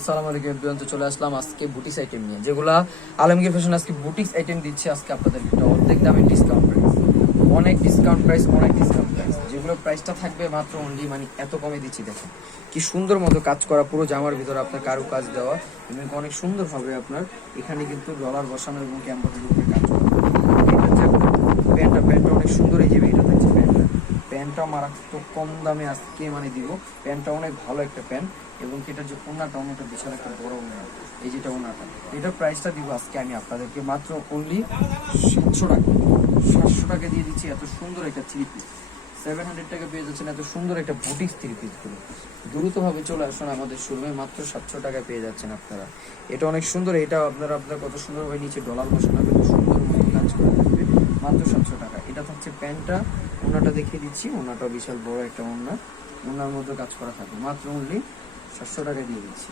আসসালামু আলাইকুম এভরিওয়ান, তো চলে আসলাম আজকে বুটিক্স আইটেম নিয়ে। যেগুলা আলমগীর ফ্যাশন আজকে বুটিক্স আইটেম দিচ্ছে, আজকে আপনাদের একটা অর্ধেক দামে ডিসকাউন্ট প্রাইস অনেক ডিসকাউন্ট প্রাইস অনেক ডিসকাউন্ট প্রাইস যেগুলো প্রাইসটা থাকবে মাত্র অনলি মানে এত কমে দিচ্ছি, দেখেন। কি সুন্দর মতো কাজ করা, পুরো জামার ভিতরে আপনার কারু কাজ দেওয়া এবং অনেক সুন্দর হবে আপনার। এখানে কিন্তু ডলার বসানো এবং ক্যাম্পাসের উপরে কাজ করা। প্যান্টটা প্যান্টটা অনেক সুন্দর এই যে এটা হচ্ছে প্যান্টটা প্যান্টটা মারাত্মক কম দামে আজকে মানে দিব। প্যান্টটা অনেক ভালো একটা প্যান্ট এবং এটা যে ওনাটা ওনাটা বিশাল একটা বড় ওনা। এই যেটা ওনাটা এটার প্রাইসটা দিব আজকে আমি আপনাদেরকে। মাত্র অনলি সাতশো টাকা। সাতশো টাকা দিয়ে দিচ্ছি, এত সুন্দর একটা থ্রি পিস সেভেন হান্ড্রেড টাকা পেয়ে যাচ্ছেন, এত সুন্দর একটা বুটিক্স থ্রি পিসগুলো দ্রুতভাবে চলে আসুন আমাদের শোরুমে মাত্র সাতশো টাকা পেয়ে যাচ্ছেন আপনারা। এটা অনেক সুন্দর, এটা আপনারা, আপনার কত সুন্দরভাবে নিচে ডলার বসানো কত সুন্দর মতো কাজ করে মাত্র সাতশো টাকা। এটা থাকছে প্যান্টটা ওনাটা দেখিয়ে দিচ্ছি। ওনাটাও বিশাল বড় একটা ওনা। ওনার মতো কাজ করা থাকবে। মাত্র অনলি সাতশো টাকা দিয়ে দিচ্ছি।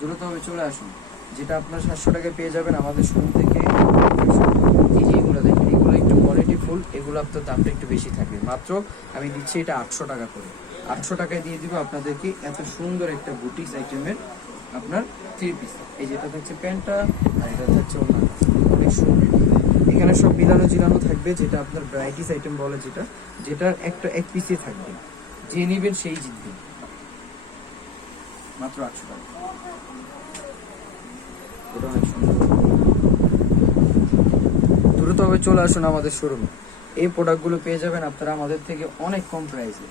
দ্রুতভাবে চলে আসুন। যেটা আপনার সাতশো টাকায় পেয়ে যাবেন আমাদের শোরুম থেকে এই এগুলো দেখেন, এগুলো একটু কোয়ালিটি ফুল এগুলো আপনার দামটা একটু বেশি থাকবে। মাত্র আমি দিচ্ছি এটা আটশো টাকা করে। আটশো টাকায় দিয়ে দিব আপনাদেরকে এত সুন্দর একটা বুটিক্স আইটেমের আপনার থ্রি পিস এই যেটা থাকছে প্যান্টটা আর এটা থাকছে ওনার। অনেক সুন্দর। সব মিলানো জিলানো থাকবে, যেটা আপনার ভ্যারাইটিস আইটেম বলে যেটা, যেটার একটা এক পিসে থাকবে। যে নেবেন সেই জিতবে। মাত্র আটশো টাকা। দ্রুতভাবে চলে আসুন আমাদের শোরুমে এই প্রোডাক্টগুলো পেয়ে যাবেন আপনারা আমাদের থেকে অনেক কম প্রাইসে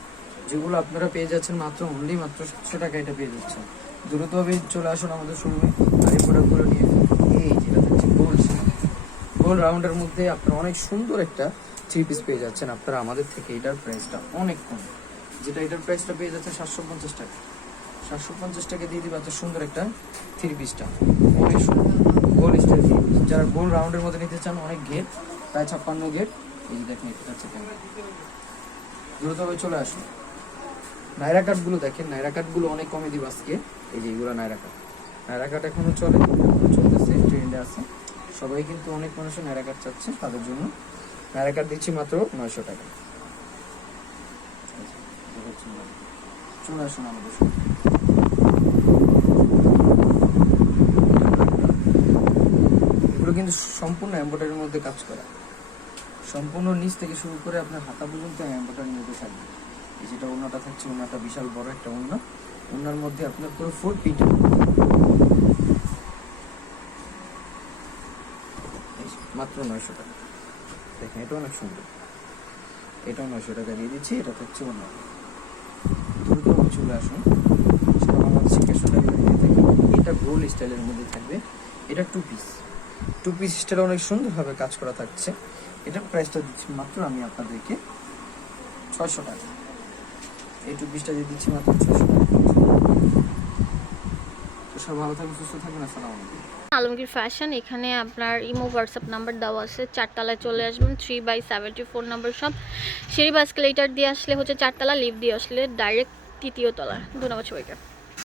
যেগুলো আপনারা পেয়ে যাচ্ছেন মাত্র অনলি মাত্র সাতশো টাকা এটা পেয়ে যাচ্ছেন। দ্রুতভাবে চলে আসুন আমাদের শোরুমে আর এই প্রোডাক্টগুলো নিয়ে এই যেটা হচ্ছে গোল গোল রাউন্ডের মধ্যে আপনারা অনেক সুন্দর একটা থ্রি পিস পেয়ে যাচ্ছেন। আপনারা আমাদের থেকে এটার প্রাইসটা অনেক কম। যেটা এটার প্রাইসটা পেয়ে যাচ্ছে সাতশো পঞ্চাশ টাকা। সাতশো পঞ্চাশ টাকা দিয়ে দিবে এত সুন্দর একটা থ্রি পিসটা অনেক সুন্দর। গোল স্টাইল থ্রি পিস যারা গোল রাউন্ডের মধ্যে নিতে চান, অনেক গেট প্রায় ছাপ্পান্ন গেট এই যে দেখেন, এটা দ্রুতভাবে চলে আসুন। নাইরা কাটগুলো দেখেন নাইরা কাটগুলো অনেক কমে দিব আজকে। এই যে এগুলো নাইরা কাট নাইরা কাট এখনও চলে, এখনও চলতেছে ট্রেন্ডে আছে। সবাই কিন্তু অনেক মানুষ নাইরা কাট চাচ্ছে তাদের জন্য। নাইরা কাট দিচ্ছি মাত্র নয়শো টাকা। চলে আসুন আমাদের এগুলো কিন্তু সম্পূর্ণ এম্ব্রয়ডারির মধ্যে কাজ করা। সম্পূর্ণ নিচ থেকে শুরু করে আপনার হাতা পর্যন্ত এম্ব্রয়ডারির মধ্যে থাকবে। এই যেটা ওনাটা থাকছে ওনাটা বিশাল বড় একটা ওনা ওনার মধ্যে আপনার পুরো ফুল পিট মাত্র নয়শো টাকা। দেখেন, এটা অনেক সুন্দর। এটাও নয়শো টাকা দিয়ে দিচ্ছি, এটা হচ্ছে ওনা দ্রুত চলে আসুন। দিয়ে এটা গোল স্টাইলের মধ্যে থাকবে। এটা two piece two piece style অনেক সুন্দরভাবে কাজ করা থাকছে। এটার প্রাইসটা দিচ্ছি মাত্র আমি আপনাদেরকে ছয়শো টাকা। এই টু পিসটা দিয়ে দিচ্ছি মাত্র ছয়শো টাকা। ভালো থাকবেন, সুস্থ থাকবেন, আসসালামু আলাইকুম। আলমগীর ফ্যাশন, এখানে আপনার ইমো হোয়াটসঅ্যাপ নাম্বার দেওয়া আছে, চারতলায় চলে আসবেন three by seventy four number সব সিঁড়ি বা এসকেলেটার দিয়ে আসলে হচ্ছে চারতলা লিফ দিয়ে আসলে ডাইরেক্ট তৃতীয় তলা। দু নম্বর সবাইকে।